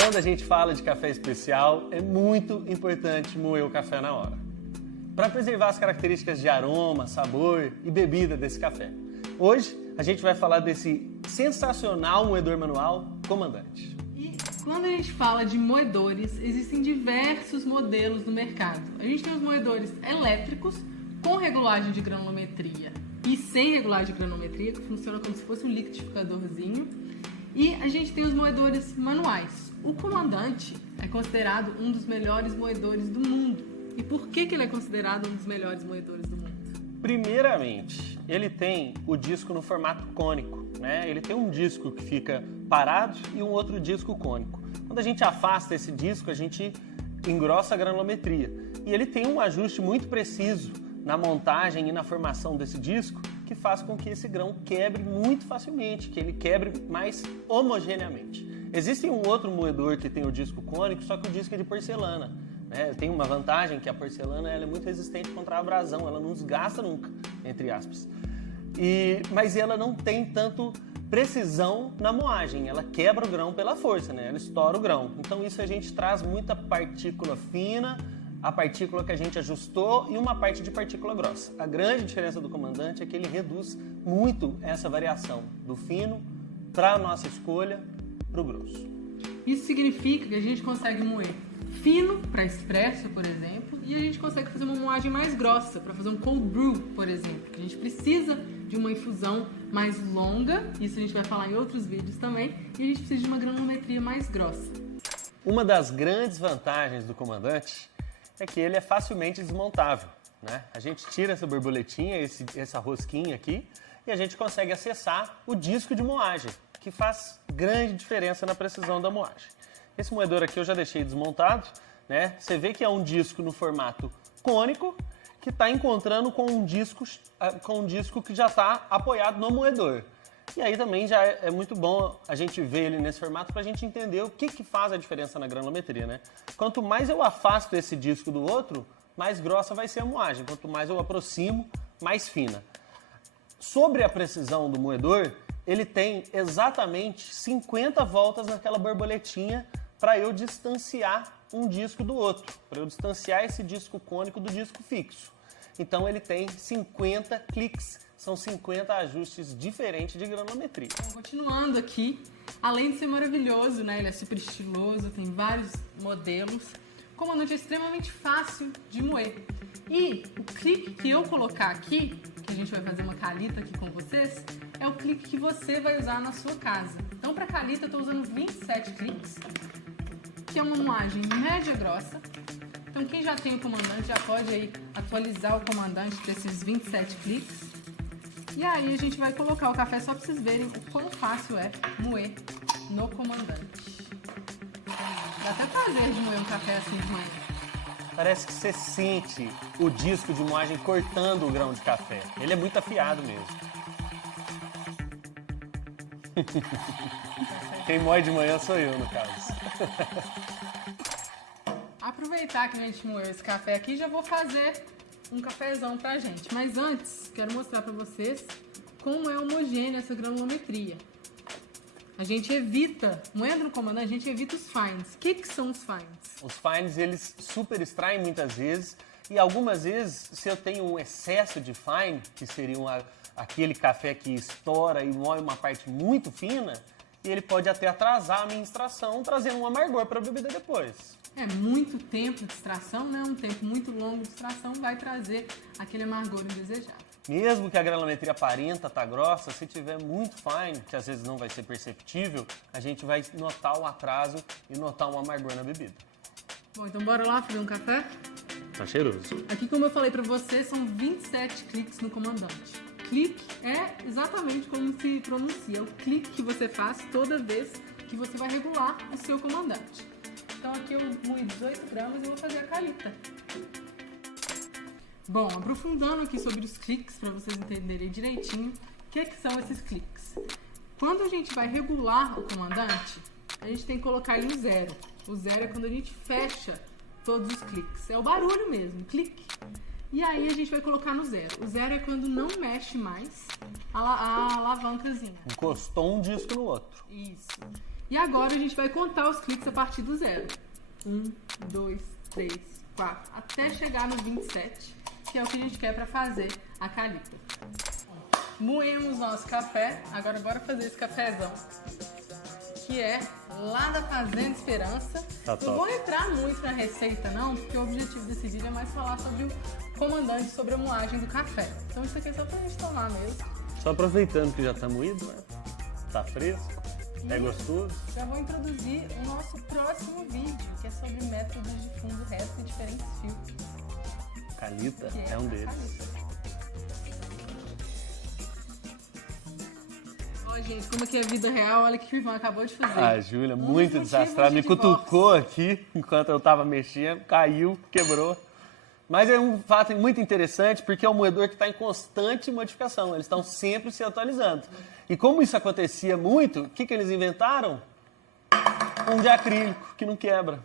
Quando a gente fala de café especial, é muito importante moer o café na hora, para preservar as características de aroma, sabor e bebida desse café. Hoje a gente vai falar desse sensacional moedor manual Comandante. E quando a gente fala de moedores, existem diversos modelos no mercado. A gente tem os moedores elétricos com regulagem de granulometria e sem regulagem de granulometria, que funciona como se fosse um liquidificadorzinho. E a gente tem os moedores manuais. O Comandante é considerado um dos melhores moedores do mundo. E por que ele é considerado um dos melhores moedores do mundo? Primeiramente, ele tem o disco no formato cônico, né? Ele tem um disco que fica parado e um outro disco cônico. Quando a gente afasta esse disco, a gente engrossa a granulometria. E ele tem um ajuste muito preciso na montagem e na formação desse disco, que faz com que esse grão quebre muito facilmente, que ele quebre mais homogeneamente. Existe um outro moedor que tem o disco cônico, só que o disco é de porcelana. Tem uma vantagem que a porcelana ela é muito resistente contra a abrasão, ela não desgasta nunca, entre aspas. Mas ela não tem tanto precisão na moagem, ela quebra o grão pela força, ela estoura o grão. Então isso a gente traz muita partícula fina, a partícula que a gente ajustou e uma parte de partícula grossa. A grande diferença do Comandante é que ele reduz muito essa variação do fino para a nossa escolha para o grosso. Isso significa que a gente consegue moer fino para expresso, por exemplo, e a gente consegue fazer uma moagem mais grossa para fazer um cold brew, por exemplo, que a gente precisa de uma infusão mais longa, isso a gente vai falar em outros vídeos também, e a gente precisa de uma granulometria mais grossa. Uma das grandes vantagens do Comandante é que ele é facilmente desmontável, A gente tira essa borboletinha, essa rosquinha aqui, e a gente consegue acessar o disco de moagem, que faz grande diferença na precisão da moagem. Esse moedor aqui eu já deixei desmontado, Você vê que é um disco no formato cônico, que está encontrando com um disco que já está apoiado no moedor. E aí também já é muito bom a gente ver ele nesse formato para a gente entender o que faz a diferença na granulometria, Quanto mais eu afasto esse disco do outro, mais grossa vai ser a moagem. Quanto mais eu aproximo, mais fina. Sobre a precisão do moedor, ele tem exatamente 50 voltas naquela borboletinha para eu distanciar um disco do outro, para eu distanciar esse disco cônico do disco fixo. Então ele tem 50 cliques, são 50 ajustes diferentes de granulometria. Continuando aqui, além de ser maravilhoso, ele é super estiloso, tem vários modelos, o Comandante é extremamente fácil de moer. E o clique que eu colocar aqui, que a gente vai fazer uma calita aqui com vocês, é o clique que você vai usar na sua casa. Então para calita eu estou usando 27 cliques, que é uma moagem média grossa. Então quem já tem o Comandante já pode aí atualizar o Comandante desses 27 cliques. E aí a gente vai colocar o café só para vocês verem o quão fácil é moer no Comandante. Dá até prazer de moer um café assim de manhã. Parece que você sente o disco de moagem cortando o grão de café. Ele é muito afiado mesmo. Quem moe de manhã sou eu, no caso. Aproveitar que a gente moeu esse café aqui, já vou fazer um cafezão pra gente. Mas antes, quero mostrar pra vocês como é homogênea essa granulometria. A gente evita, moendo no Comandante, a gente evita os fines. O que são os fines? Os fines, eles super extraem muitas vezes, e algumas vezes, se eu tenho um excesso de fine, que seria aquele café que estoura e moe uma parte muito fina, ele pode até atrasar a minha extração, trazendo um amargor para a bebida depois. Muito tempo de extração, um tempo muito longo de extração vai trazer aquele amargor indesejado. Mesmo que a granulometria aparenta tá grossa, se tiver muito fine, que às vezes não vai ser perceptível, a gente vai notar o atraso e notar um amargor na bebida. Bom, então bora lá fazer um café? Tá cheiroso. Aqui, como eu falei pra vocês, são 27 cliques no Comandante. Clique é exatamente como se pronuncia, é o clique que você faz toda vez que você vai regular o seu Comandante. Então aqui eu moí 18 gramas e vou fazer a calita. Bom, aprofundando aqui sobre os cliques, para vocês entenderem direitinho, o que são esses cliques? Quando a gente vai regular o Comandante, a gente tem que colocar ele em zero. O zero é quando a gente fecha todos os cliques. É o barulho mesmo, clique. E aí a gente vai colocar no zero. O zero é quando não mexe mais a alavancazinha. Encostou um disco no outro. Isso. E agora a gente vai contar os cliques a partir do 0. 1, 2, 3, 4, até chegar no 27, que é o que a gente quer para fazer a calipta. Moemos nosso café, agora bora fazer esse cafezão, que é lá da Fazenda Esperança. Tá não vou entrar muito na receita não, porque o objetivo desse vídeo é mais falar sobre o comandante, sobre a moagem do café. Então isso aqui é só pra gente tomar mesmo. Só aproveitando que já tá moído, né? Tá fresco, é gostoso. Já vou introduzir o nosso próximo vídeo, que é sobre métodos de fundo reto e diferentes filtros. Calipta Que é um a deles. calipta. Ó, gente, como que é a vida real, olha o que o Ivan acabou de fazer. A Júlia, Um muito dos motivos desastrada, de me divórcio. cutucou aqui enquanto eu tava mexendo, caiu, quebrou. Mas é um fato muito interessante porque é um moedor que está em constante modificação, eles estão sempre se atualizando. E como isso acontecia muito, o que eles inventaram? Um de acrílico, que não quebra.